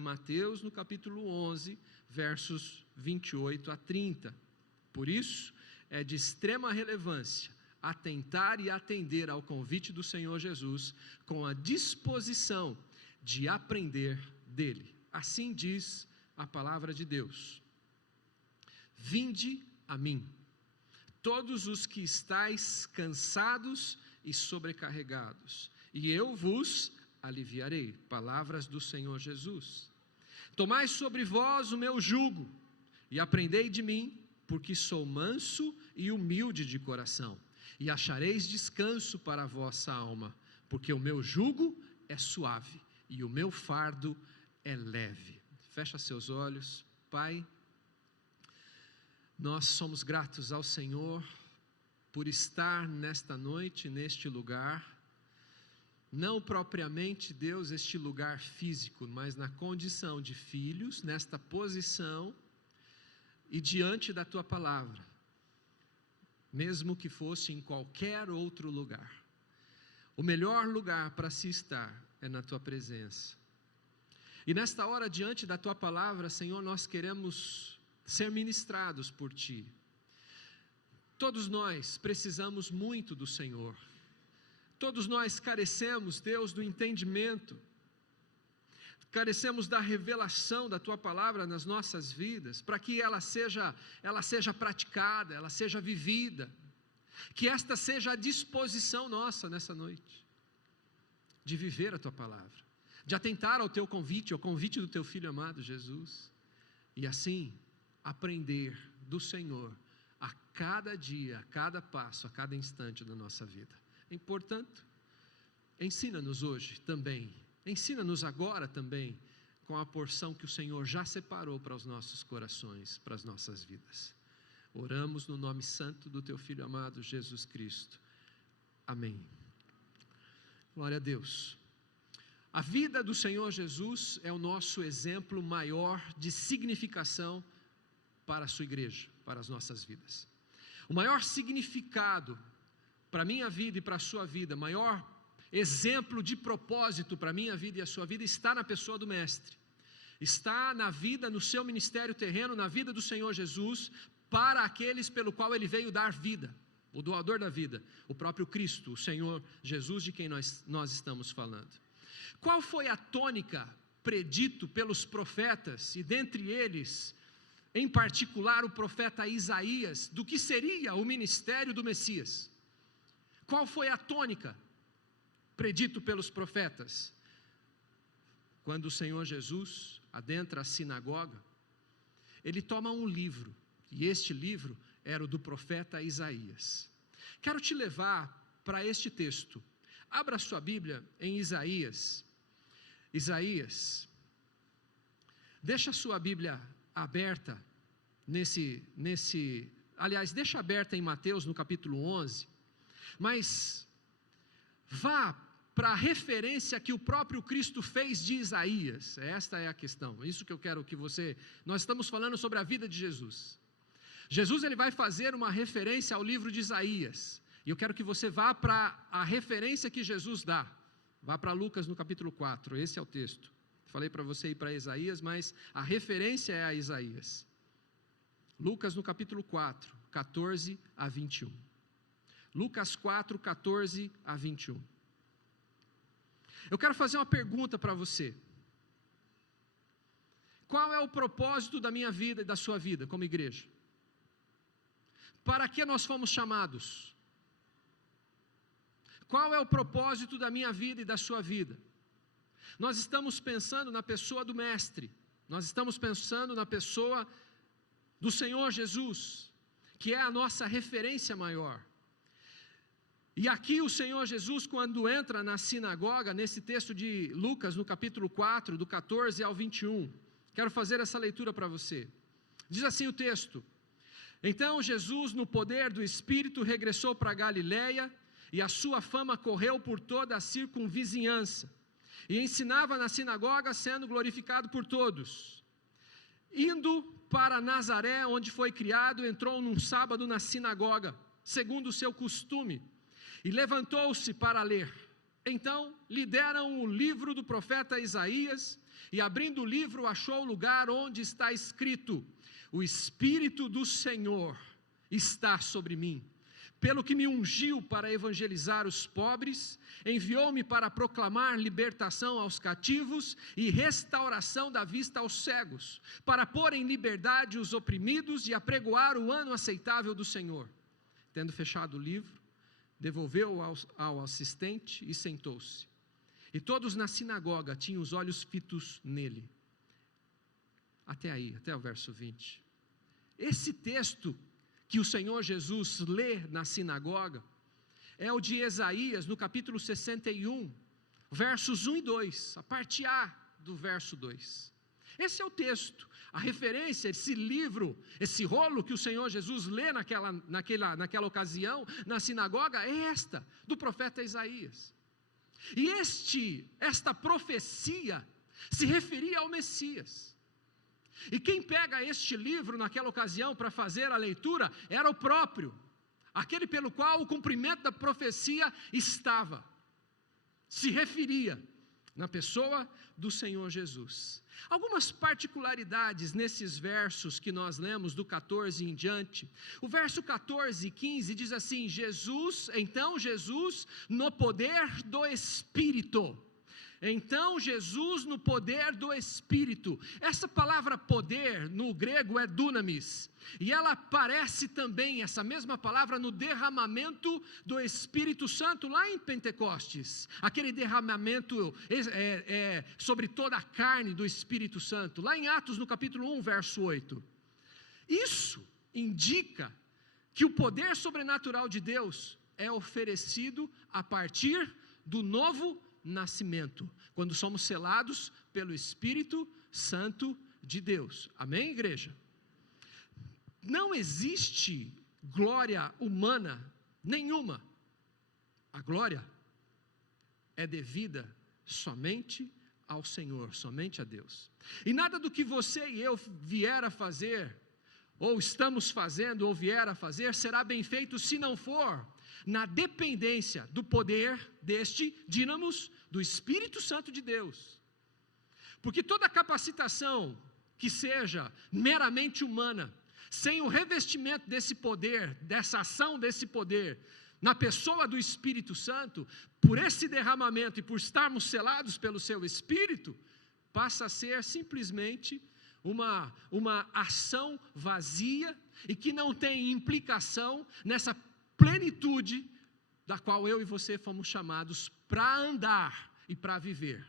Mateus, no capítulo 11, versos 28 a 30. Por isso, é de extrema relevância atentar e atender ao convite do Senhor Jesus com a disposição de aprender dele. Assim diz a palavra de Deus: vinde a mim, todos os que estáis cansados e sobrecarregados, e eu vos aliviarei. Palavras do Senhor Jesus. Tomai sobre vós o meu jugo e aprendei de mim, porque sou manso e humilde de coração, e achareis descanso para a vossa alma, porque o meu jugo é suave e o meu fardo é leve. Fecha seus olhos. Pai, nós somos gratos ao Senhor por estar nesta noite, neste lugar, não propriamente, Deus, este lugar físico, mas na condição de filhos, nesta posição e diante da Tua palavra, mesmo que fosse em qualquer outro lugar. O melhor lugar para se estar é na Tua presença. E nesta hora, diante da Tua palavra, Senhor, nós queremos ser ministrados por Ti. Todos nós precisamos muito do Senhor. Todos nós carecemos, Deus, do entendimento, carecemos da revelação da Tua palavra nas nossas vidas, para que ela seja praticada, ela seja vivida, que esta seja a disposição nossa nessa noite, de viver a Tua palavra, de atentar ao Teu convite, ao convite do Teu Filho amado Jesus, e assim aprender do Senhor a cada dia, a cada passo, a cada instante da nossa vida. Portanto, ensina-nos hoje também, ensina-nos agora também, com a porção que o Senhor já separou para os nossos corações, para as nossas vidas. Oramos no nome santo do Teu Filho amado, Jesus Cristo. Amém. Glória a Deus. A vida do Senhor Jesus é o nosso exemplo maior de significação para a sua igreja, para as nossas vidas. O maior significado para a minha vida e para a sua vida, maior exemplo de propósito para a minha vida e a sua vida, está na pessoa do Mestre, está na vida, no seu ministério terreno, na vida do Senhor Jesus, para aqueles pelo qual Ele veio dar vida, o doador da vida, o próprio Cristo, o Senhor Jesus, de quem nós estamos falando. Qual foi a tônica predito pelos profetas, e dentre eles, em particular o profeta Isaías, do que seria o ministério do Messias? Qual foi a tônica predito pelos profetas? Quando o Senhor Jesus adentra a sinagoga, Ele toma um livro, e este livro era o do profeta Isaías. Quero te levar para este texto. Abra sua Bíblia em Isaías. Deixa a sua Bíblia aberta aliás, deixa aberta em Mateus no capítulo 11, mas vá para a referência que o próprio Cristo fez de Isaías. Esta é a questão, isso que eu quero que nós estamos falando sobre a vida de Jesus. Jesus, ele vai fazer uma referência ao livro de Isaías, e eu quero que você vá para a referência que Jesus dá. Vá para Lucas no capítulo 4, esse é o texto. Falei para você ir para Isaías, mas a referência é a Isaías. Lucas no capítulo 4, 14 a 21. Lucas 4, 14 a 21. Eu quero fazer uma pergunta para você. Qual é o propósito da minha vida e da sua vida como igreja? Para que nós fomos chamados? Qual é o propósito da minha vida e da sua vida? Nós estamos pensando na pessoa do Mestre, nós estamos pensando na pessoa do Senhor Jesus, que é a nossa referência maior. E aqui o Senhor Jesus, quando entra na sinagoga, nesse texto de Lucas, no capítulo 4, do 14 ao 21, quero fazer essa leitura para você. Diz assim o texto: Então Jesus, no poder do Espírito, regressou para Galiléia, e a sua fama correu por toda a circunvizinhança, e ensinava na sinagoga, sendo glorificado por todos. Indo para Nazaré, onde foi criado, entrou num sábado na sinagoga, segundo o seu costume, e levantou-se para ler. Então lhe deram o livro do profeta Isaías, e abrindo o livro achou o lugar onde está escrito: o Espírito do Senhor está sobre mim, pelo que me ungiu para evangelizar os pobres, enviou-me para proclamar libertação aos cativos e restauração da vista aos cegos, para pôr em liberdade os oprimidos e apregoar o ano aceitável do Senhor. Tendo fechado o livro, devolveu-o ao assistente e sentou-se. E todos na sinagoga tinham os olhos fitos nele. Até aí, até o verso 20. Esse texto que o Senhor Jesus lê na sinagoga é o de Isaías, no capítulo 61, versos 1 e 2, a parte A do verso 2. Esse é o texto, a referência, esse livro, esse rolo que o Senhor Jesus lê naquela ocasião, na sinagoga, é esta, do profeta Isaías. E esta profecia se referia ao Messias. E quem pega este livro naquela ocasião para fazer a leitura era o próprio, aquele pelo qual o cumprimento da profecia estava, se referia na pessoa do Senhor Jesus. Algumas particularidades nesses versos que nós lemos do 14 em diante. O verso 14 e 15 diz assim: então Jesus no poder do Espírito. Então Jesus no poder do Espírito. Essa palavra poder no grego é dunamis, e ela aparece também, essa mesma palavra, no derramamento do Espírito Santo lá em Pentecostes, aquele derramamento sobre toda a carne do Espírito Santo, lá em Atos no capítulo 1 verso 8. Isso indica que o poder sobrenatural de Deus é oferecido a partir do novo nascimento, quando somos selados pelo Espírito Santo de Deus. Amém, igreja? Não existe glória humana nenhuma. A glória é devida somente ao Senhor, somente a Deus. E nada do que você e eu vier a fazer, ou estamos fazendo, ou vier a fazer, será bem feito se não for na dependência do poder deste dínamos, do Espírito Santo de Deus. Porque toda capacitação que seja meramente humana, sem o revestimento desse poder, dessa ação desse poder, na pessoa do Espírito Santo, por esse derramamento e por estarmos selados pelo seu Espírito, passa a ser simplesmente uma ação vazia e que não tem implicação nessa plenitude da qual eu e você fomos chamados para andar e para viver.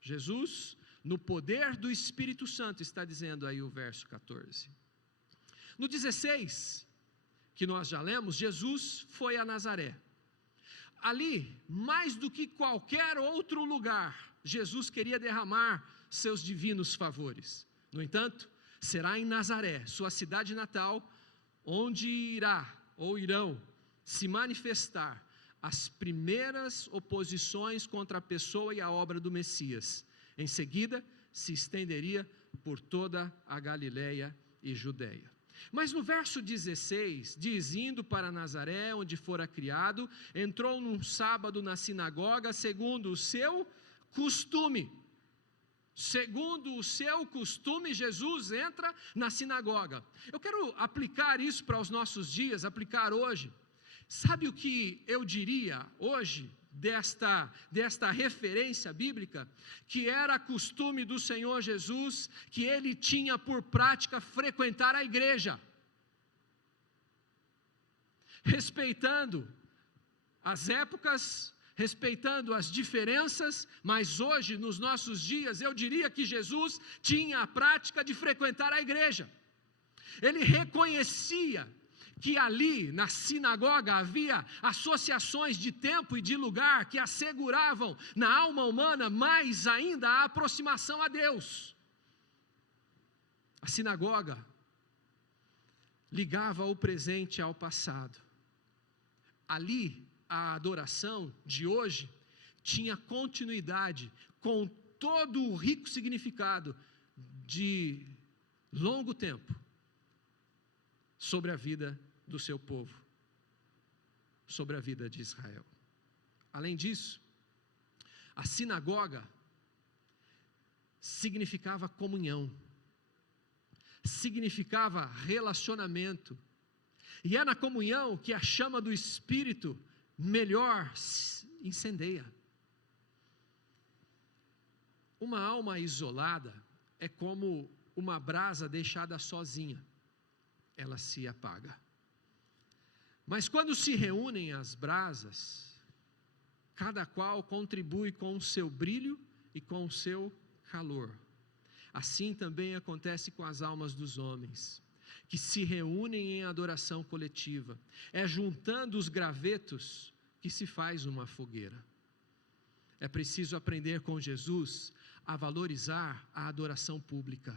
Jesus, no poder do Espírito Santo, está dizendo aí o verso 14. No 16, que nós já lemos, Jesus foi a Nazaré. Ali, mais do que qualquer outro lugar, Jesus queria derramar seus divinos favores. No entanto, será em Nazaré, sua cidade natal, onde irão se manifestar as primeiras oposições contra a pessoa e a obra do Messias. Em seguida, se estenderia por toda a Galileia e Judeia. Mas no verso 16, diz: indo para Nazaré, onde fora criado, entrou num sábado na sinagoga, segundo o seu costume. Segundo o seu costume, Jesus entra na sinagoga. Eu quero aplicar isso para os nossos dias, aplicar hoje. Sabe o que eu diria hoje desta referência bíblica? Que era costume do Senhor Jesus, que ele tinha por prática frequentar a igreja, respeitando as épocas, respeitando as diferenças, mas hoje, nos nossos dias, eu diria que Jesus tinha a prática de frequentar a igreja. Ele reconhecia que ali na sinagoga havia associações de tempo e de lugar que asseguravam na alma humana mais ainda a aproximação a Deus. A sinagoga ligava o presente ao passado. Ali, a adoração de hoje tinha continuidade com todo o rico significado de longo tempo sobre a vida do seu povo, sobre a vida de Israel. Além disso, a sinagoga significava comunhão, significava relacionamento. E é na comunhão que a chama do Espírito melhor incendeia. Uma alma isolada é como uma brasa deixada sozinha, ela se apaga. Mas quando se reúnem as brasas, cada qual contribui com o seu brilho e com o seu calor. Assim também acontece com as almas dos homens, que se reúnem em adoração coletiva. É juntando os gravetos que se faz uma fogueira. É preciso aprender com Jesus a valorizar a adoração pública.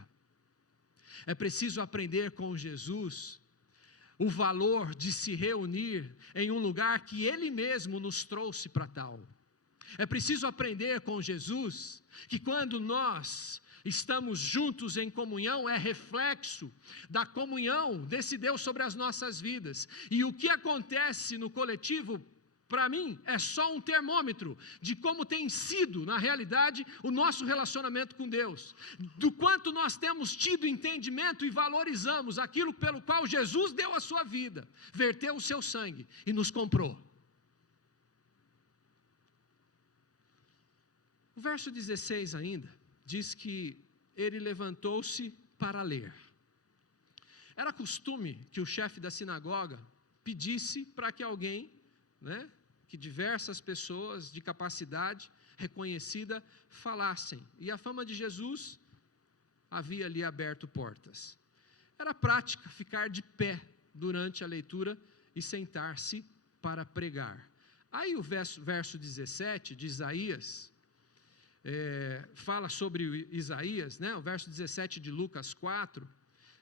É preciso aprender com Jesus o valor de se reunir em um lugar que Ele mesmo nos trouxe para tal. É preciso aprender com Jesus que quando nós estamos juntos em comunhão, é reflexo da comunhão desse Deus sobre as nossas vidas. E o que acontece no coletivo, para mim, é só um termômetro de como tem sido, na realidade, o nosso relacionamento com Deus. Do quanto nós temos tido entendimento e valorizamos aquilo pelo qual Jesus deu a sua vida, verteu o seu sangue e nos comprou. O verso 16 ainda diz que ele levantou-se para ler. Era costume que o chefe da sinagoga pedisse para que alguém, que diversas pessoas de capacidade reconhecida falassem. E a fama de Jesus havia ali aberto portas. Era prática ficar de pé durante a leitura e sentar-se para pregar. Aí o verso 17 de Isaías, fala sobre Isaías, o verso 17 de Lucas 4.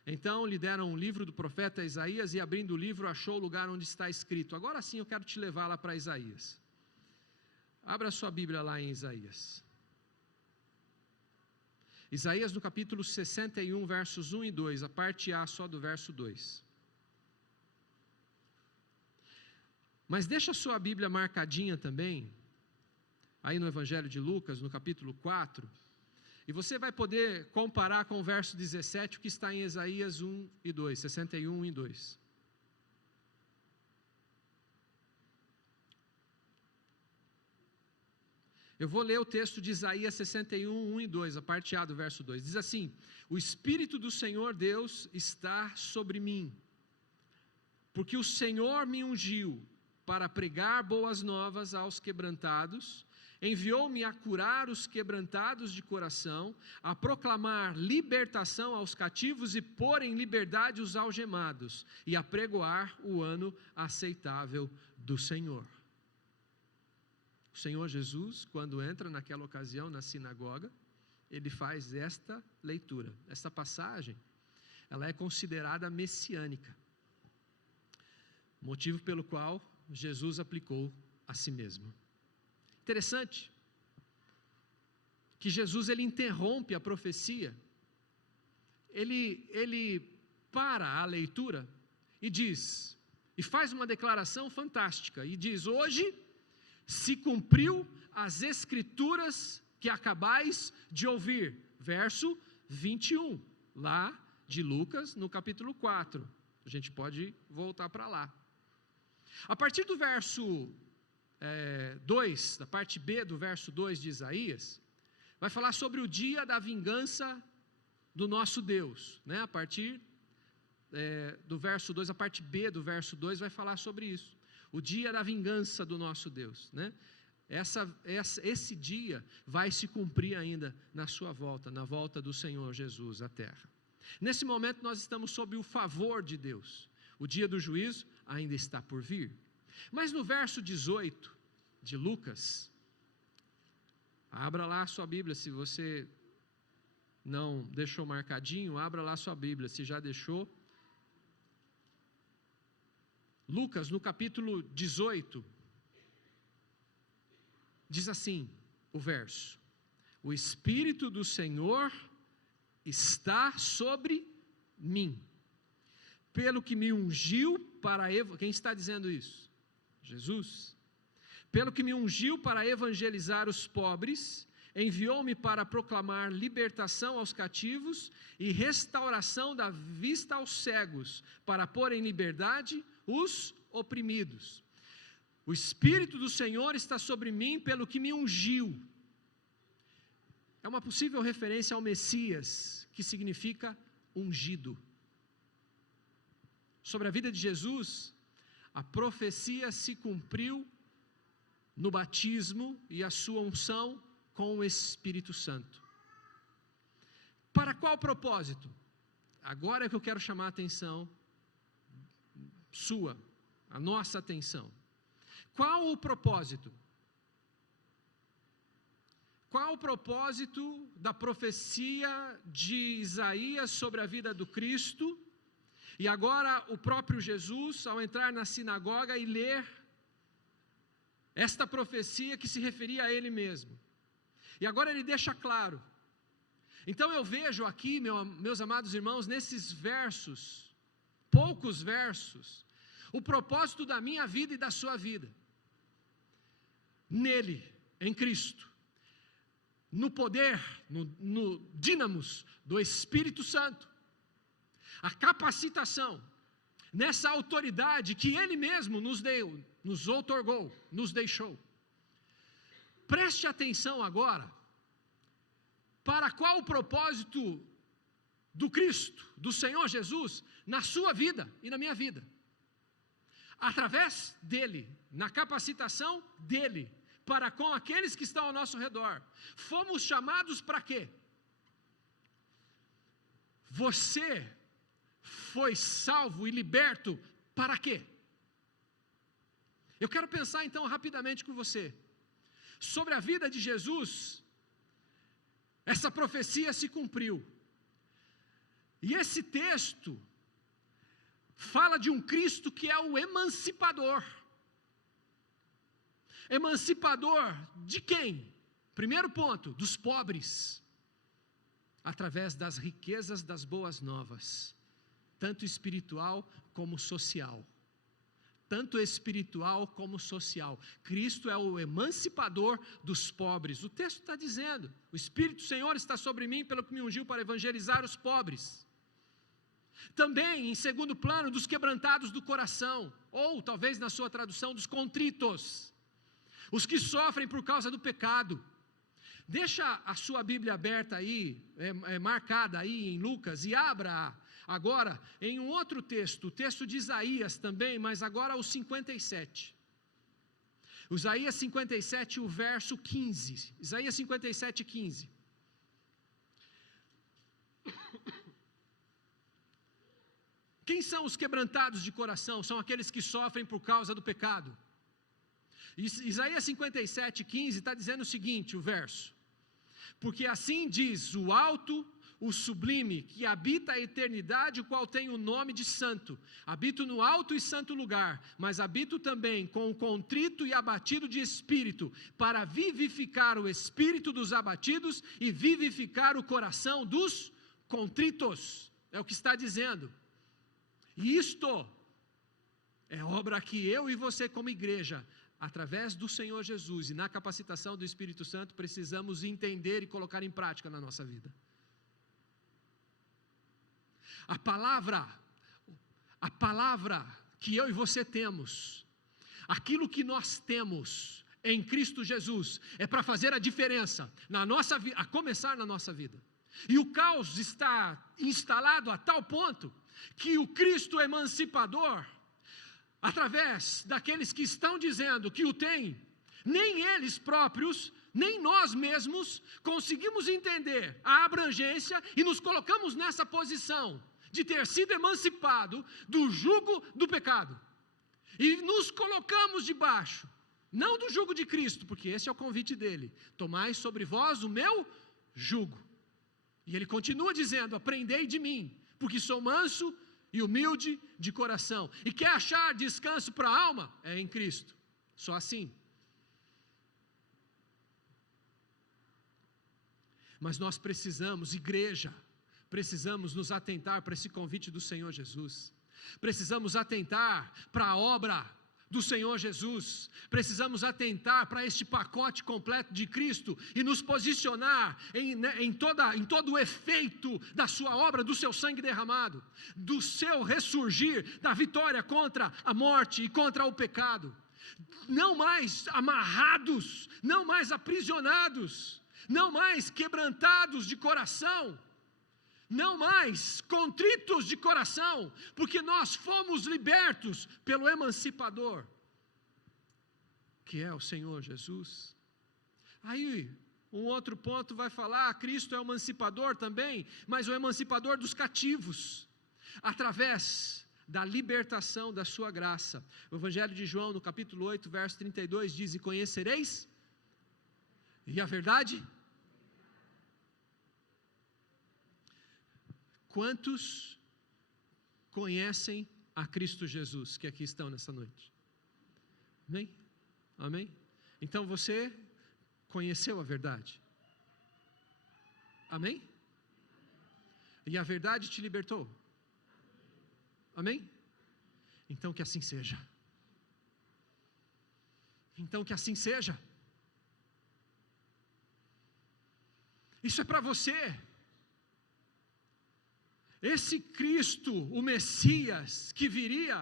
Então lhe deram um livro do profeta Isaías e abrindo o livro achou o lugar onde está escrito. Agora sim eu quero te levar lá para Isaías. Abra sua Bíblia lá em Isaías. Isaías no capítulo 61, versos 1 e 2, a parte A só do verso 2. Mas deixa a sua Bíblia marcadinha também, aí no Evangelho de Lucas, no capítulo 4, e você vai poder comparar com o verso 17, o que está em Isaías 1 e 2, 61 e 2. Eu vou ler o texto de Isaías 61, 1 e 2, a parte A do verso 2. Diz assim: o Espírito do Senhor Deus está sobre mim, porque o Senhor me ungiu para pregar boas novas aos quebrantados, enviou-me a curar os quebrantados de coração, a proclamar libertação aos cativos e pôr em liberdade os algemados, e a pregoar o ano aceitável do Senhor. O Senhor Jesus, quando entra naquela ocasião na sinagoga, ele faz esta leitura. Esta passagem, ela é considerada messiânica, motivo pelo qual Jesus aplicou a si mesmo. Interessante que Jesus ele interrompe a profecia, ele para a leitura e diz, e faz uma declaração fantástica, e diz: hoje se cumpriu as escrituras que acabais de ouvir, verso 21, lá de Lucas no capítulo 4, a gente pode voltar para lá. A partir do verso 2, da parte B do verso 2 de Isaías, vai falar sobre o dia da vingança do nosso Deus, A partir do verso 2, a parte B do verso 2 vai falar sobre isso, o dia da vingança do nosso Deus, Esse dia vai se cumprir ainda na sua volta, na volta do Senhor Jesus à terra. Nesse momento nós estamos sob o favor de Deus, o dia do juízo ainda está por vir. Mas no verso 18 de Lucas, abra lá a sua Bíblia, se você não deixou marcadinho, abra lá a sua Bíblia, se já deixou. Lucas, no capítulo 18, diz assim o verso: o Espírito do Senhor está sobre mim, pelo que me ungiu para... Quem está dizendo isso? Jesus. Pelo que me ungiu para evangelizar os pobres, enviou-me para proclamar libertação aos cativos e restauração da vista aos cegos, para pôr em liberdade os oprimidos. O Espírito do Senhor está sobre mim, pelo que me ungiu. É uma possível referência ao Messias, que significa ungido. Sobre a vida de Jesus, a profecia se cumpriu no batismo e a sua unção com o Espírito Santo. Para qual propósito? Agora é que eu quero chamar a atenção sua, a nossa atenção. Qual o propósito? Qual o propósito da profecia de Isaías sobre a vida do Cristo? E agora o próprio Jesus, ao entrar na sinagoga e ler esta profecia que se referia a ele mesmo. E agora ele deixa claro. Então eu vejo aqui, meus amados irmãos, nesses versos, poucos versos, o propósito da minha vida e da sua vida. Nele, em Cristo, no poder, no dínamos do Espírito Santo, a capacitação, nessa autoridade que Ele mesmo nos deu, nos outorgou, nos deixou. Preste atenção agora, para qual o propósito do Cristo, do Senhor Jesus, na sua vida e na minha vida. Através dEle, na capacitação dEle, para com aqueles que estão ao nosso redor. Fomos chamados para quê? Você foi salvo e liberto para quê? Eu quero pensar então rapidamente com você sobre a vida de Jesus. Essa profecia se cumpriu, e esse texto fala de um Cristo que é o emancipador. Emancipador de quem? Primeiro ponto, dos pobres, através das riquezas das boas novas, tanto espiritual como social. Tanto espiritual como social. Cristo é o emancipador dos pobres. O texto está dizendo: o Espírito do Senhor está sobre mim, pelo que me ungiu para evangelizar os pobres. Também, em segundo plano, dos quebrantados do coração, ou talvez na sua tradução, dos contritos, os que sofrem por causa do pecado. Deixa a sua Bíblia aberta aí, marcada aí em Lucas, e abra agora em um outro texto, o texto de Isaías também, mas agora o 57. Isaías 57, o verso 15. Isaías 57, 15. Quem são os quebrantados de coração? São aqueles que sofrem por causa do pecado. Isaías 57, 15 está dizendo o seguinte, o verso: porque assim diz o alto, o sublime, que habita a eternidade, o qual tem o nome de santo. Habito no alto e santo lugar, mas habito também com o contrito e abatido de espírito, para vivificar o espírito dos abatidos e vivificar o coração dos contritos. É o que está dizendo. E isto é obra que eu e você como igreja, através do Senhor Jesus e na capacitação do Espírito Santo, precisamos entender e colocar em prática na nossa vida. A palavra que eu e você temos, aquilo que nós temos em Cristo Jesus, é para fazer a diferença na nossa vida, a começar na nossa vida. E o caos está instalado a tal ponto que o Cristo emancipador, através daqueles que estão dizendo que o têm, nem eles próprios, nem nós mesmos conseguimos entender a abrangência e nos colocamos nessa posição de ter sido emancipado do jugo do pecado. E nos colocamos debaixo, não do jugo de Cristo, porque esse é o convite dele: tomai sobre vós o meu jugo. E ele continua dizendo: aprendei de mim, porque sou manso e humilde de coração. E quer achar descanso para a alma? É em Cristo, só assim. Mas nós precisamos, igreja, precisamos nos atentar para esse convite do Senhor Jesus. Precisamos atentar para a obra do Senhor Jesus. Precisamos atentar para este pacote completo de Cristo e nos posicionar em todo o efeito da sua obra, do seu sangue derramado, do seu ressurgir, da vitória contra a morte e contra o pecado. Não mais amarrados, não mais aprisionados, não mais quebrantados de coração, não mais contritos de coração, porque nós fomos libertos pelo emancipador, que é o Senhor Jesus. Aí, um outro ponto vai falar, Cristo é o emancipador também, mas o emancipador dos cativos, através da libertação da sua graça. O Evangelho de João, no capítulo 8, verso 32, diz, e conhecereis, e a verdade. Quantos conhecem a Cristo Jesus, que aqui estão nessa noite? Amém? Amém? Então você conheceu a verdade. Amém? E a verdade te libertou. Amém? Então que assim seja. Então que assim seja. Isso é para você. Esse Cristo, o Messias que viria,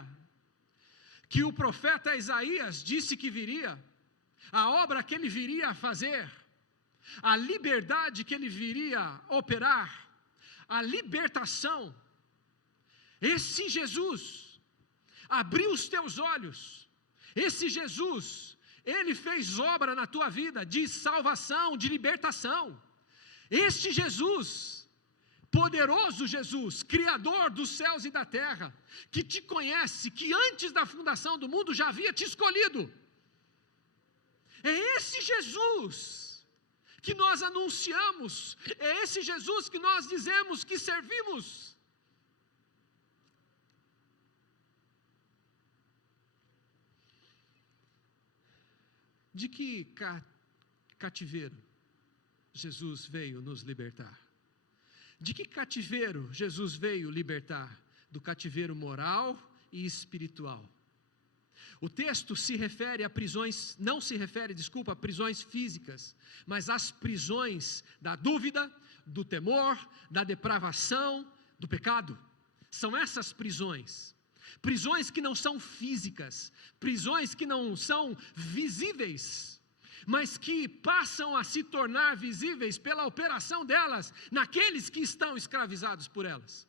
que o profeta Isaías disse que viria, a obra que ele viria a fazer, a liberdade que ele viria a operar, a libertação, esse Jesus abriu os teus olhos, esse Jesus, ele fez obra na tua vida de salvação, de libertação. Este Jesus, poderoso Jesus, Criador dos céus e da terra, que te conhece, que antes da fundação do mundo já havia te escolhido. É esse Jesus que nós anunciamos, é esse Jesus que nós dizemos que servimos. De que cativeiro Jesus veio nos libertar? De que cativeiro Jesus veio libertar? Do cativeiro moral e espiritual. O texto se refere a prisões, não se refere, desculpa, a prisões físicas, mas às prisões da dúvida, do temor, da depravação, do pecado. São essas prisões. Prisões que não são físicas, prisões que não são visíveis, mas que passam a se tornar visíveis pela operação delas, naqueles que estão escravizados por elas.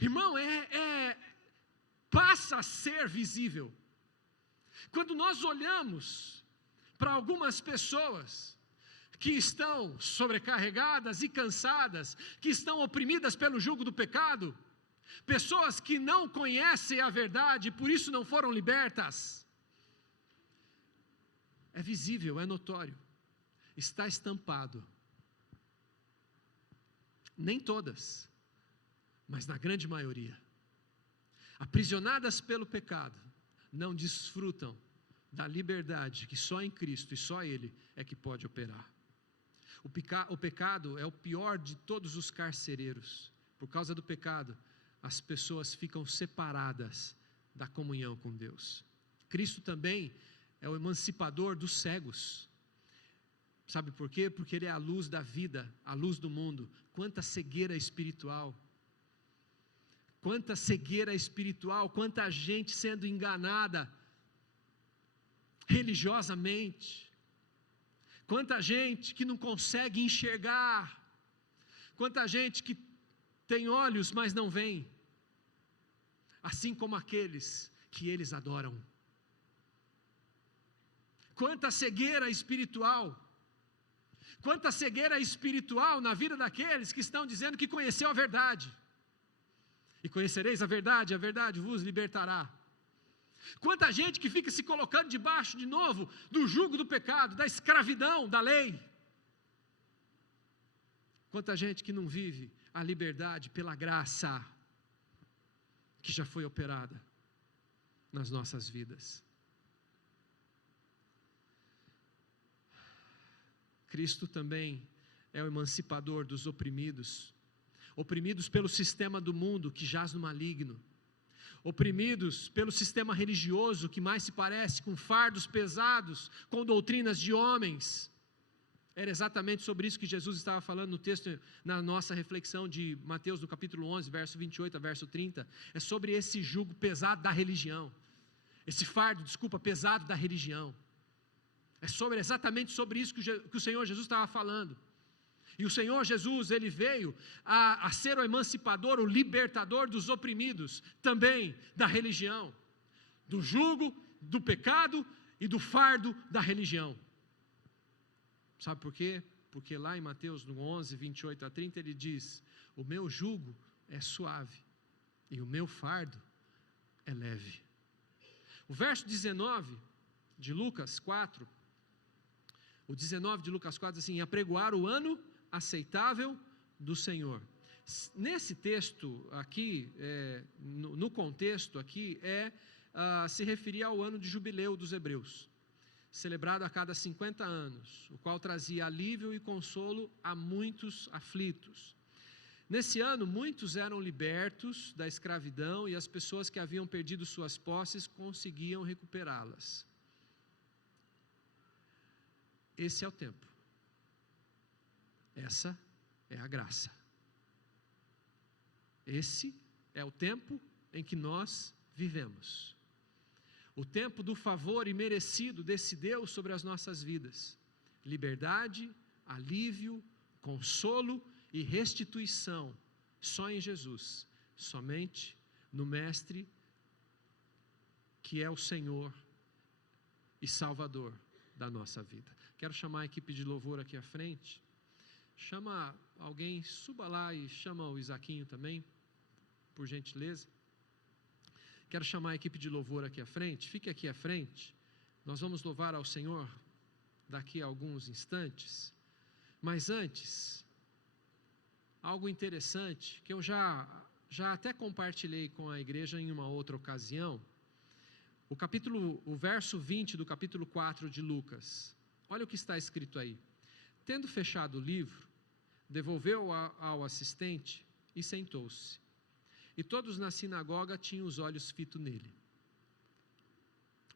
Irmão, passa a ser visível. Quando nós olhamos para algumas pessoas que estão sobrecarregadas e cansadas, que estão oprimidas pelo jugo do pecado, pessoas que não conhecem a verdade e por isso não foram libertas, é visível, é notório, está estampado. Nem todas, mas na grande maioria, aprisionadas pelo pecado, não desfrutam da liberdade que só em Cristo e só Ele é que pode operar. O pecado é o pior de todos os carcereiros. Por causa do pecado, as pessoas ficam separadas da comunhão com Deus. Cristo também é o emancipador dos cegos. Sabe por quê? Porque Ele é a luz da vida, a luz do mundo. Quanta cegueira espiritual. Quanta cegueira espiritual, quanta gente sendo enganada religiosamente. Quanta gente que não consegue enxergar. Quanta gente que tem olhos, mas não vê. Assim como aqueles que eles adoram. Quanta cegueira espiritual. Quanta cegueira espiritual na vida daqueles que estão dizendo que conheceu a verdade. E conhecereis a verdade vos libertará. Quanta gente que fica se colocando debaixo de novo do jugo do pecado, da escravidão, da lei. Quanta gente que não vive a liberdade pela graça que já foi operada nas nossas vidas. Cristo também é o emancipador dos oprimidos pelo sistema do mundo que jaz no maligno, oprimidos pelo sistema religioso que mais se parece com fardos pesados, com doutrinas de homens. Era exatamente sobre isso que Jesus estava falando no texto, na nossa reflexão de Mateus, no capítulo 11, verso 28 a verso 30. É sobre esse jugo pesado da religião, esse fardo, pesado da religião. É exatamente sobre isso que o Senhor Jesus estava falando. E o Senhor Jesus, Ele veio a ser o emancipador, o libertador dos oprimidos, também da religião, do jugo, do pecado e do fardo da religião. Sabe por quê? Porque lá em Mateus, no 11, 28 a 30, Ele diz: o meu jugo é suave e o meu fardo é leve. O verso 19 de Lucas 4, o 19 de Lucas 4 diz assim: apregoar o ano aceitável do Senhor. Nesse texto aqui, no contexto aqui, se referia ao ano de jubileu dos hebreus, celebrado a cada 50 anos, o qual trazia alívio e consolo a muitos aflitos. Nesse ano, muitos eram libertos da escravidão e as pessoas que haviam perdido suas posses conseguiam recuperá-las. Esse é o tempo. Essa é a graça. Esse é o tempo em que nós vivemos. O tempo do favor imerecido desse Deus sobre as nossas vidas. Liberdade, alívio, consolo e restituição, só em Jesus, somente no Mestre, que é o Senhor e Salvador da nossa vida. Quero chamar a equipe de louvor aqui à frente. Chama alguém, suba lá e chama o Isaquinho também, por gentileza. Quero chamar a equipe de louvor aqui à frente. Fique aqui à frente. Nós vamos louvar ao Senhor daqui a alguns instantes. Mas antes, algo interessante que eu já até compartilhei com a igreja em uma outra ocasião. O verso 20 do capítulo 4 de Lucas. Olha o que está escrito aí. Tendo fechado o livro, devolveu ao assistente e sentou-se. E todos na sinagoga tinham os olhos fitos nele.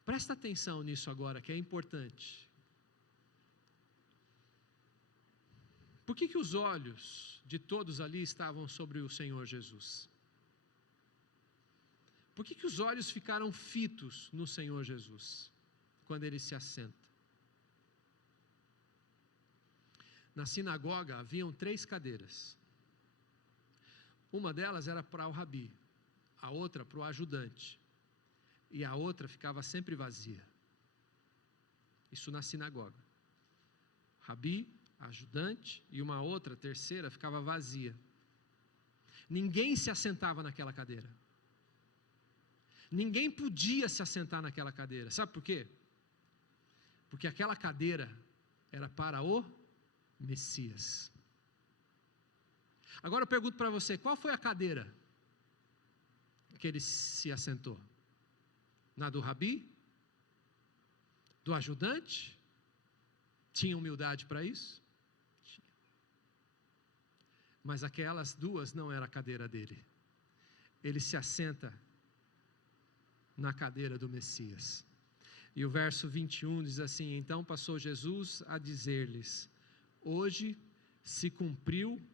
Presta atenção nisso agora, que é importante. Por que os olhos de todos ali estavam sobre o Senhor Jesus? Por que os olhos ficaram fitos no Senhor Jesus, quando Ele se assenta? Na sinagoga haviam 3 cadeiras. Uma delas era para o rabi, a outra para o ajudante, e a outra ficava sempre vazia. Isso na sinagoga. Rabi, ajudante, e uma outra, terceira, ficava vazia. Ninguém se assentava naquela cadeira. Ninguém podia se assentar naquela cadeira. Sabe por quê? Porque aquela cadeira era para o Messias. Agora eu pergunto para você, qual foi a cadeira que ele se assentou? Na do rabi? Do ajudante? Tinha humildade para isso? Tinha. Mas aquelas duas não era a cadeira dele. Ele se assenta na cadeira do Messias. E o verso 21 diz assim: então passou Jesus a dizer-lhes: hoje se cumpriu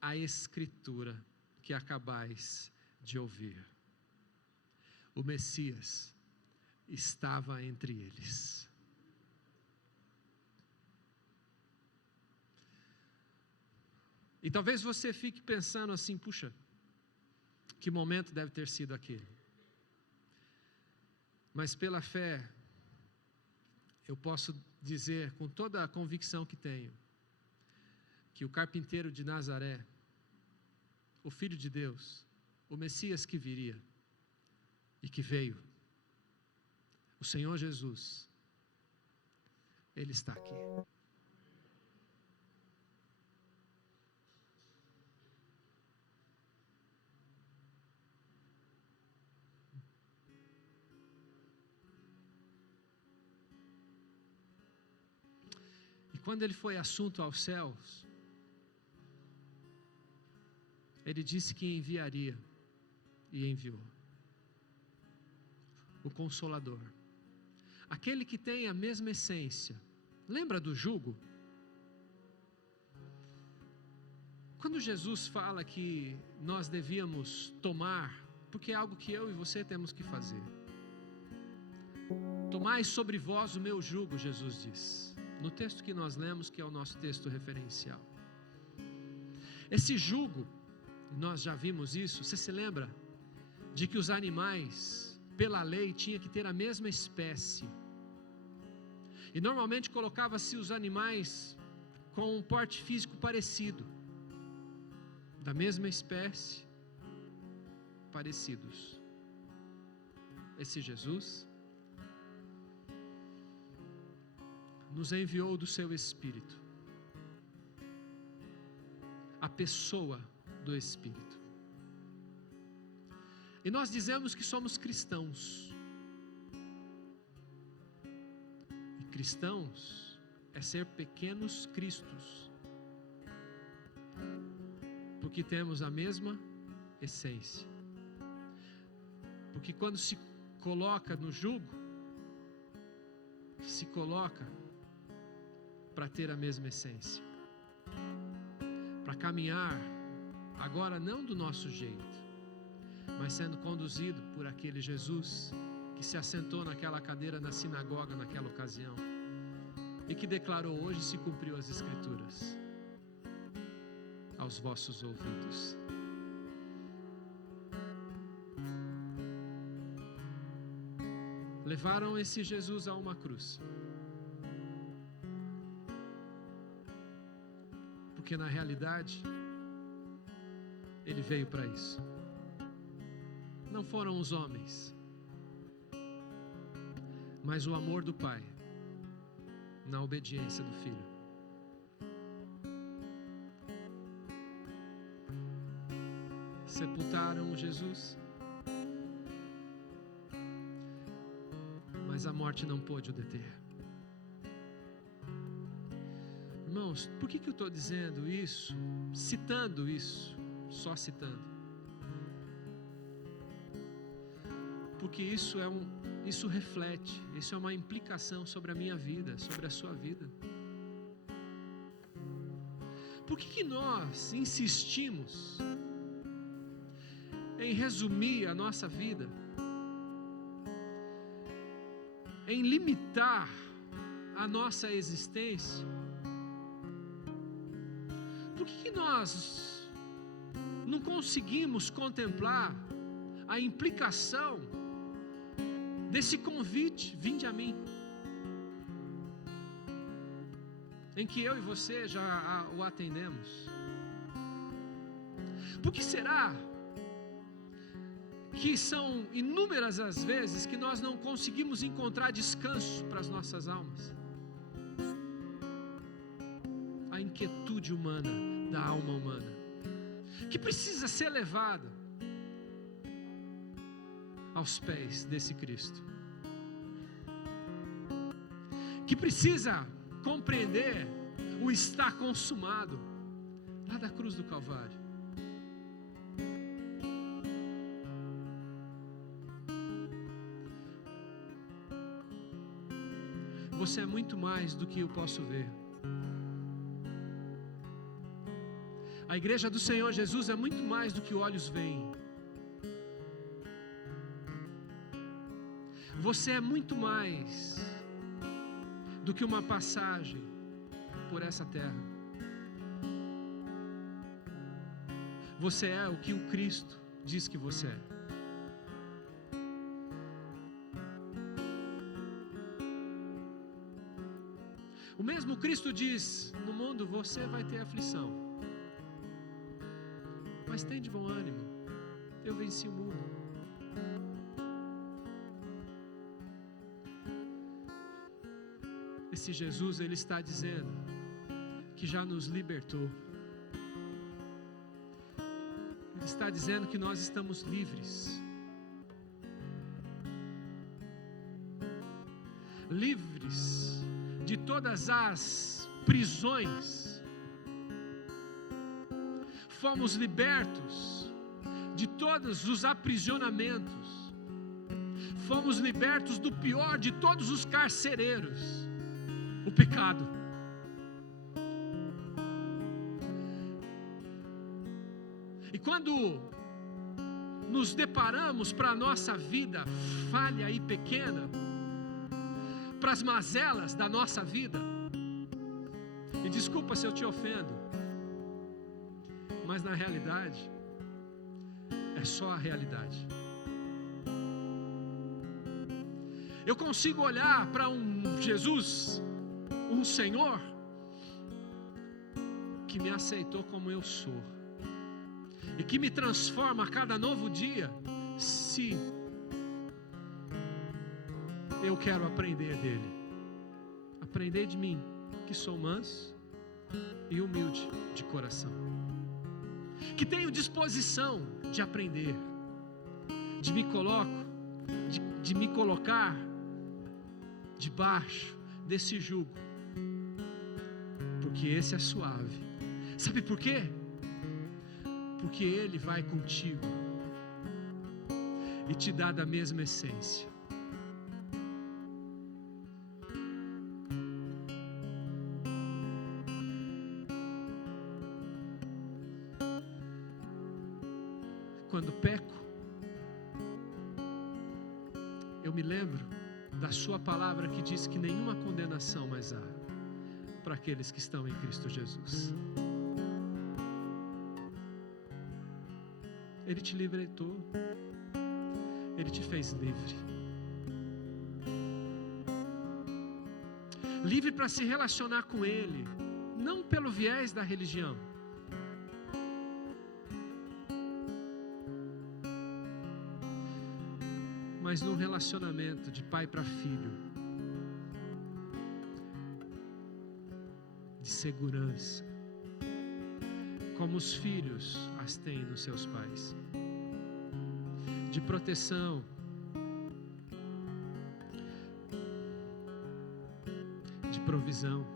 a escritura que acabais de ouvir. O Messias estava entre eles. E talvez você fique pensando assim: puxa, que momento deve ter sido aquele? Mas pela fé, eu posso dizer com toda a convicção que tenho, que o carpinteiro de Nazaré, o Filho de Deus, o Messias que viria e que veio, o Senhor Jesus, Ele está aqui. Quando ele foi assunto aos céus, ele disse que enviaria e enviou. o Consolador, aquele que tem a mesma essência. Lembra do jugo? Quando Jesus fala que nós devíamos tomar, porque é algo que eu e você temos que fazer. Tomai sobre vós o meu jugo, Jesus diz, no texto que nós lemos, que é o nosso texto referencial. Esse jugo, nós já vimos isso, você se lembra de que os animais, pela lei, tinham que ter a mesma espécie. E normalmente colocava-se os animais com um porte físico parecido, da mesma espécie, parecidos. Esse Jesus nos enviou do seu Espírito, a pessoa do Espírito. E nós dizemos que somos cristãos. E cristãos é ser pequenos cristos, porque temos a mesma essência. Porque quando se coloca no jugo, se coloca para ter a mesma essência, para caminhar agora não do nosso jeito, mas sendo conduzido por aquele Jesus que se assentou naquela cadeira na sinagoga naquela ocasião e que declarou: hoje se cumpriu as Escrituras aos vossos ouvidos. Levaram esse Jesus a uma cruz, porque na realidade ele veio para isso. Não foram os homens, mas o amor do Pai na obediência do Filho. Sepultaram Jesus, mas a morte não pôde o deter. Irmãos, por que eu estou dizendo isso, citando isso, só citando? Porque isso reflete, isso é uma implicação sobre a minha vida, sobre a sua vida. Por que nós insistimos em resumir a nossa vida, em limitar a nossa existência? Por que nós não conseguimos contemplar a implicação desse convite: vinde a mim, em que eu e você já o atendemos? Por que será que são inúmeras as vezes que nós não conseguimos encontrar descanso para as nossas almas? A inquietude humana, da alma humana, que precisa ser levada aos pés desse Cristo, que precisa compreender o está consumado lá da cruz do Calvário. Você é muito mais do que eu posso ver. A igreja do Senhor Jesus é muito mais do que olhos veem. Você é muito mais do que uma passagem por essa terra. Você é o que o Cristo diz que você é. O mesmo Cristo diz: no mundo você vai ter aflição, mas tem de bom ânimo, eu venci o mundo. Esse Jesus, Ele está dizendo que já nos libertou. Ele está dizendo que nós estamos livres. Livres de todas as prisões. Fomos libertos de todos os aprisionamentos. fomos libertos do pior de todos os carcereiros, o pecado. E quando nos deparamos para a nossa vida falha e pequena, para as mazelas da nossa vida, e desculpa se eu te ofendo, mas na realidade, é só a realidade. Eu consigo olhar para um Jesus, um Senhor, que me aceitou como eu sou, e que me transforma a cada novo dia, se eu quero aprender dele, aprender de mim, que sou manso e humilde de coração, que tenho disposição de aprender, de me colocar debaixo desse jugo, porque esse é suave. Sabe por quê? Porque ele vai contigo e te dá da mesma essência. Quando peco, eu me lembro da sua palavra que diz que nenhuma condenação mais há para aqueles que estão em Cristo Jesus. Ele te libertou, Ele te fez livre. Livre para se relacionar com Ele, não pelo viés da religião, mas num relacionamento de pai para filho, de segurança, como os filhos as têm nos seus pais, de proteção, de provisão.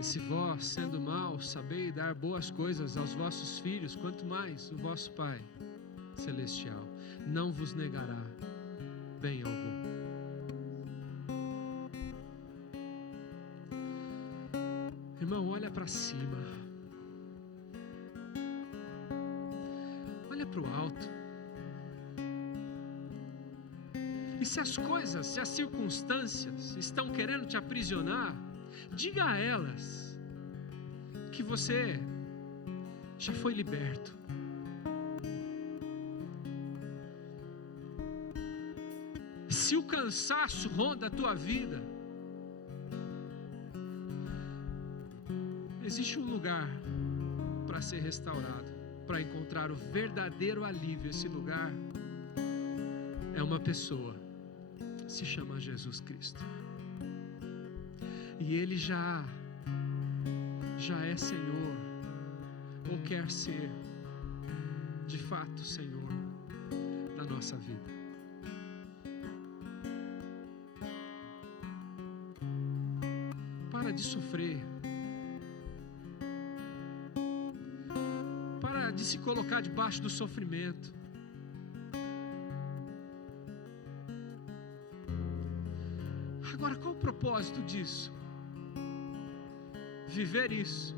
Se vós, sendo maus, sabeis dar boas coisas aos vossos filhos, quanto mais o vosso Pai Celestial não vos negará bem algum. Irmão, olha para cima, olha para o alto. E se as coisas, se as circunstâncias estão querendo te aprisionar, diga a elas que você já foi liberto. Se o cansaço ronda a tua vida, existe um lugar para ser restaurado, para encontrar o verdadeiro alívio. Esse lugar é uma pessoa, se chama Jesus Cristo. E Ele já é Senhor, ou quer ser, de fato, Senhor da nossa vida. Para de sofrer, para de se colocar debaixo do sofrimento. Agora, qual o propósito disso? Viver isso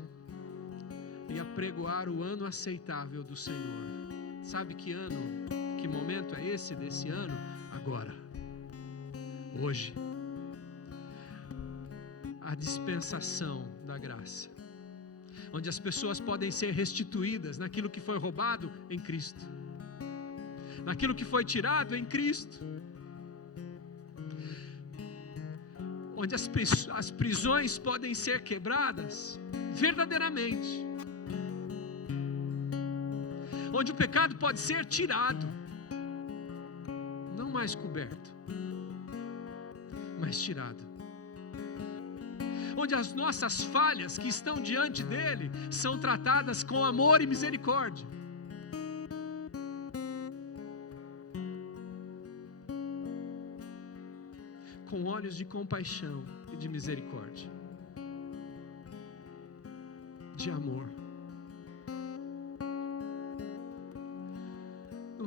e apregoar o ano aceitável do Senhor. Sabe que ano, que momento é esse desse ano? Agora, hoje, a dispensação da graça, onde as pessoas podem ser restituídas naquilo que foi roubado em Cristo, naquilo que foi tirado em Cristo, onde as prisões podem ser quebradas verdadeiramente, onde o pecado pode ser tirado, não mais coberto, mas tirado, onde as nossas falhas que estão diante dele são tratadas com amor e misericórdia. Com olhos de compaixão e de misericórdia, de amor.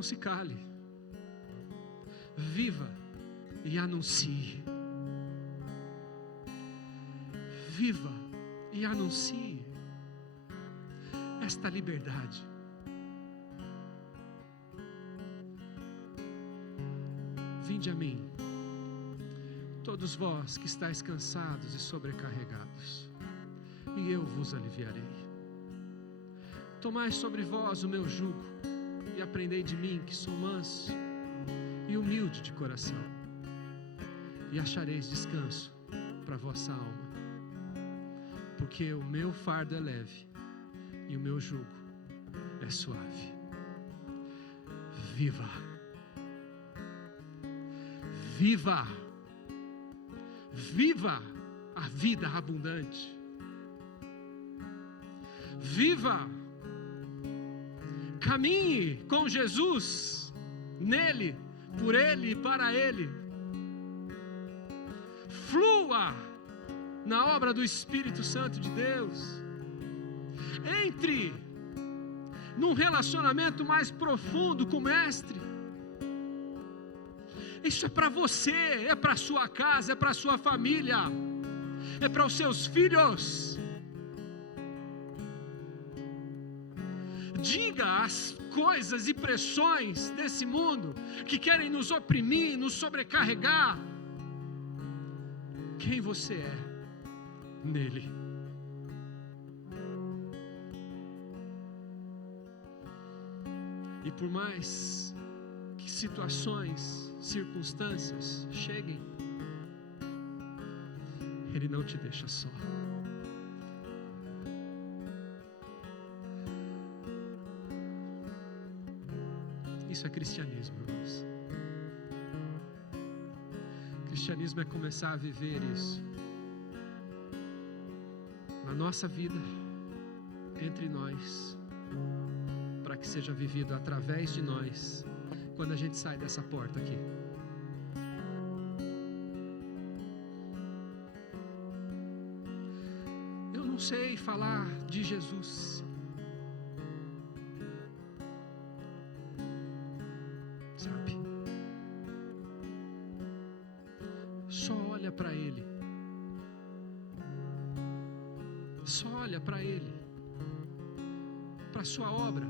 se cale. Viva e anuncie. Viva e anuncie esta liberdade. Vinde a mim, todos vós que estáis cansados e sobrecarregados, e eu vos aliviarei. Tomai sobre vós o meu jugo e aprendei de mim, que sou manso e humilde de coração, e achareis descanso para a vossa alma, porque o meu fardo é leve e o meu jugo é suave. Viva! Viva! Viva a vida abundante! Viva! Caminhe com Jesus, nele, por ele e para ele. Flua na obra do Espírito Santo de Deus. Entre num relacionamento mais profundo com o Mestre. Isso é para você, é para a sua casa, é para a sua família, é para os seus filhos. Diga as coisas e pressões desse mundo que querem nos oprimir, nos sobrecarregar, quem você é nele. E por mais que situações, circunstâncias cheguem, Ele não te deixa só. Isso é cristianismo, irmãos. Cristianismo é começar a viver isso na nossa vida, entre nós, para que seja vivido através de nós, quando a gente sai dessa porta aqui. Eu não sei falar de Jesus, sabe? Só olha para Ele. Só olha para Ele, para a sua obra.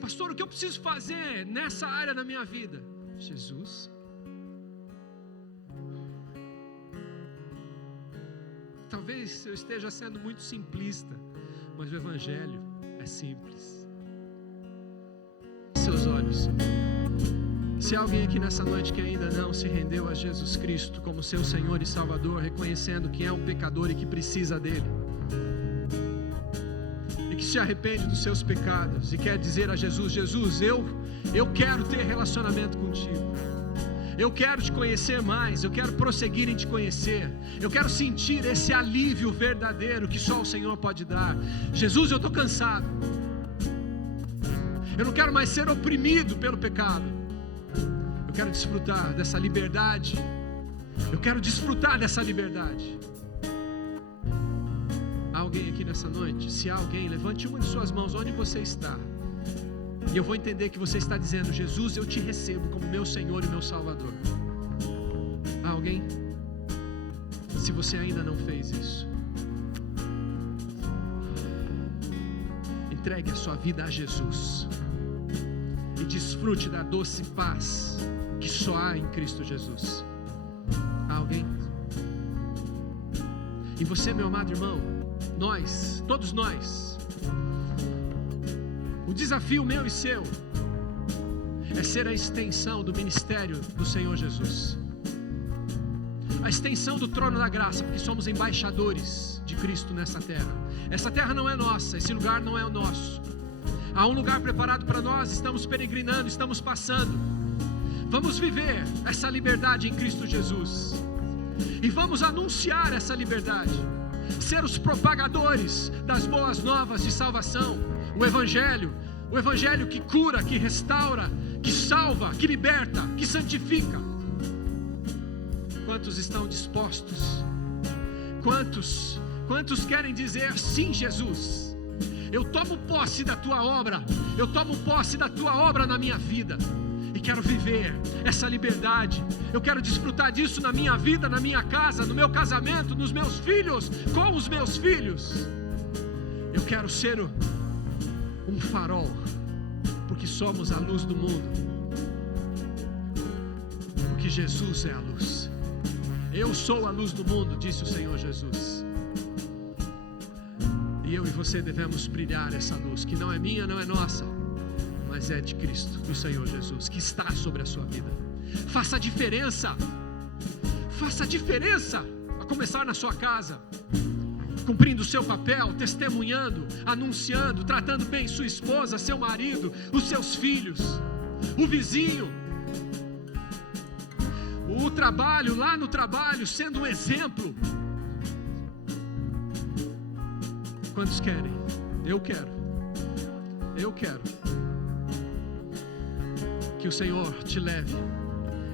Pastor, o que eu preciso fazer nessa área da minha vida? Jesus. Talvez eu esteja sendo muito simplista, mas o Evangelho é simples. Seus olhos. Se há alguém aqui nessa noite que ainda não se rendeu a Jesus Cristo como seu Senhor e Salvador, reconhecendo que é um pecador e que precisa dele, e que se arrepende dos seus pecados e quer dizer a Jesus: Jesus, eu quero ter relacionamento contigo, eu quero te conhecer mais, eu quero prosseguir em te conhecer, eu quero sentir esse alívio verdadeiro que só o Senhor pode dar. Jesus, eu estou cansado, eu não quero mais ser oprimido pelo pecado, eu quero desfrutar dessa liberdade, eu quero desfrutar dessa liberdade. Há alguém aqui nessa noite? Se há alguém, levante uma de suas mãos onde você está, e eu vou entender que você está dizendo: Jesus, eu te recebo como meu Senhor e meu Salvador. Há alguém? Se você ainda não fez isso, entregue a sua vida a Jesus e desfrute da doce paz que só há em Cristo Jesus. Há alguém? E você, meu amado irmão, nós, todos nós, o desafio meu e seu é ser a extensão do ministério do Senhor Jesus, a extensão do trono da graça, porque somos embaixadores de Cristo nessa terra. Essa terra não é nossa, esse lugar não é o nosso. Há um lugar preparado para nós, estamos peregrinando, estamos passando. Vamos viver essa liberdade em Cristo Jesus e vamos anunciar essa liberdade, ser os propagadores das boas novas de salvação, o Evangelho que cura, que restaura, que salva, que liberta, que santifica. Quantos estão dispostos? Quantos querem dizer: sim, Jesus, Eu tomo posse da tua obra, eu tomo posse da tua obra na minha vida, e quero viver essa liberdade. Eu quero desfrutar disso na minha vida, na minha casa, no meu casamento, nos meus filhos, com os meus filhos. Eu quero ser um farol, porque somos a luz do mundo, porque Jesus é a luz. Eu sou a luz do mundo, disse o Senhor Jesus. E eu e você devemos brilhar essa luz, que não é minha, não é nossa, mas é de Cristo, do Senhor Jesus, que está sobre a sua vida. Faça a diferença, a começar na sua casa, cumprindo o seu papel, testemunhando, anunciando, tratando bem sua esposa, seu marido, os seus filhos, o vizinho, o trabalho, lá no trabalho, sendo um exemplo. Quantos querem? Eu quero. Que o Senhor te leve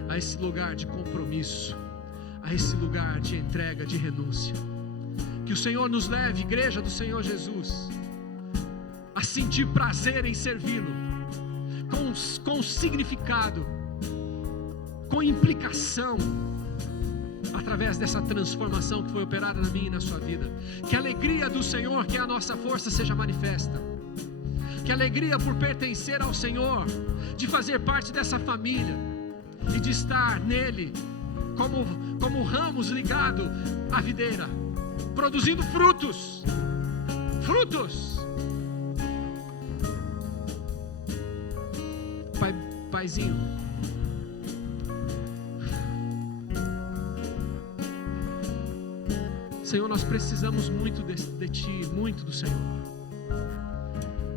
a esse lugar de compromisso, a esse lugar de entrega, de renúncia. Que o Senhor nos leve, igreja do Senhor Jesus, a sentir prazer em servi-lo, com significado, com implicação, através dessa transformação que foi operada na minha e na sua vida. Que a alegria do Senhor, que é a nossa força, seja manifesta. Que a alegria por pertencer ao Senhor, de fazer parte dessa família e de estar nele como ramos ligados à videira, produzindo frutos. Paizinho, Senhor, nós precisamos muito de Ti, muito do Senhor.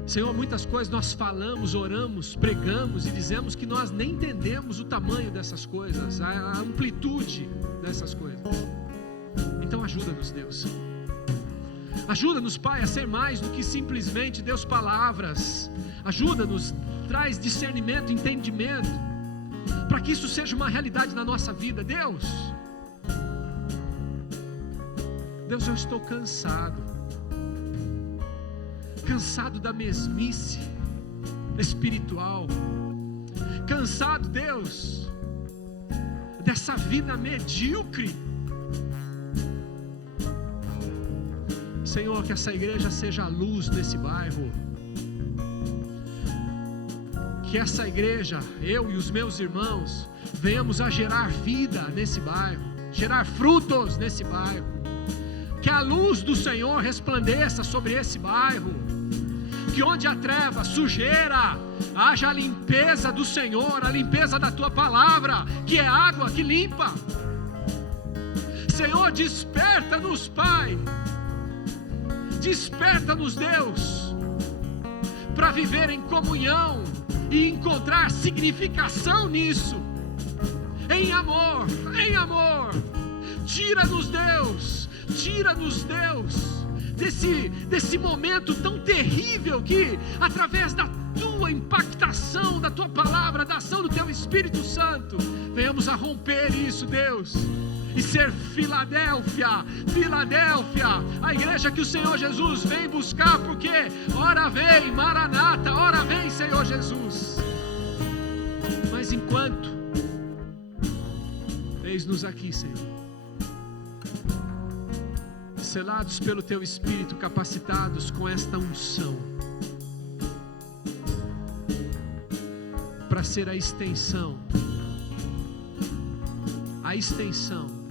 Senhor, muitas coisas nós falamos, oramos, pregamos e dizemos que nós nem entendemos o tamanho dessas coisas, a amplitude dessas coisas. Então ajuda-nos, Deus. Ajuda-nos, Pai, a ser mais do que simplesmente, Deus, palavras. Ajuda-nos, traz discernimento, entendimento, para que isso seja uma realidade na nossa vida. Deus, eu estou cansado da mesmice espiritual, cansado, Deus, dessa vida medíocre. Senhor, que essa igreja seja a luz nesse bairro, que essa igreja, eu e os meus irmãos, venhamos a gerar vida nesse bairro, gerar frutos nesse bairro. Que a luz do Senhor resplandeça sobre esse bairro, que onde há treva, sujeira, haja a limpeza do Senhor, a limpeza da Tua palavra, que é água que limpa. Senhor, desperta-nos, Pai, desperta-nos, Deus, para viver em comunhão e encontrar significação nisso, em amor, tira-nos, Deus, desse momento tão terrível, que através da Tua impactação, da Tua palavra, da ação do Teu Espírito Santo, venhamos a romper isso, Deus, e ser Filadélfia, a igreja que o Senhor Jesus vem buscar, porque ora vem, Maranata, ora vem, Senhor Jesus. Mas enquanto, eis-nos aqui, Senhor, selados pelo Teu Espírito, capacitados com esta unção, para ser a extensão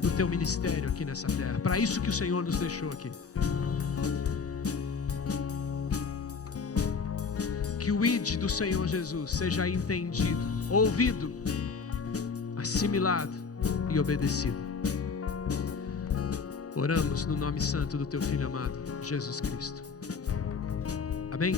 do Teu ministério aqui nessa terra. Para isso que o Senhor nos deixou aqui. Que o ID do Senhor Jesus seja entendido, ouvido, assimilado e obedecido. Oramos no nome santo do Teu Filho amado, Jesus Cristo. Amém?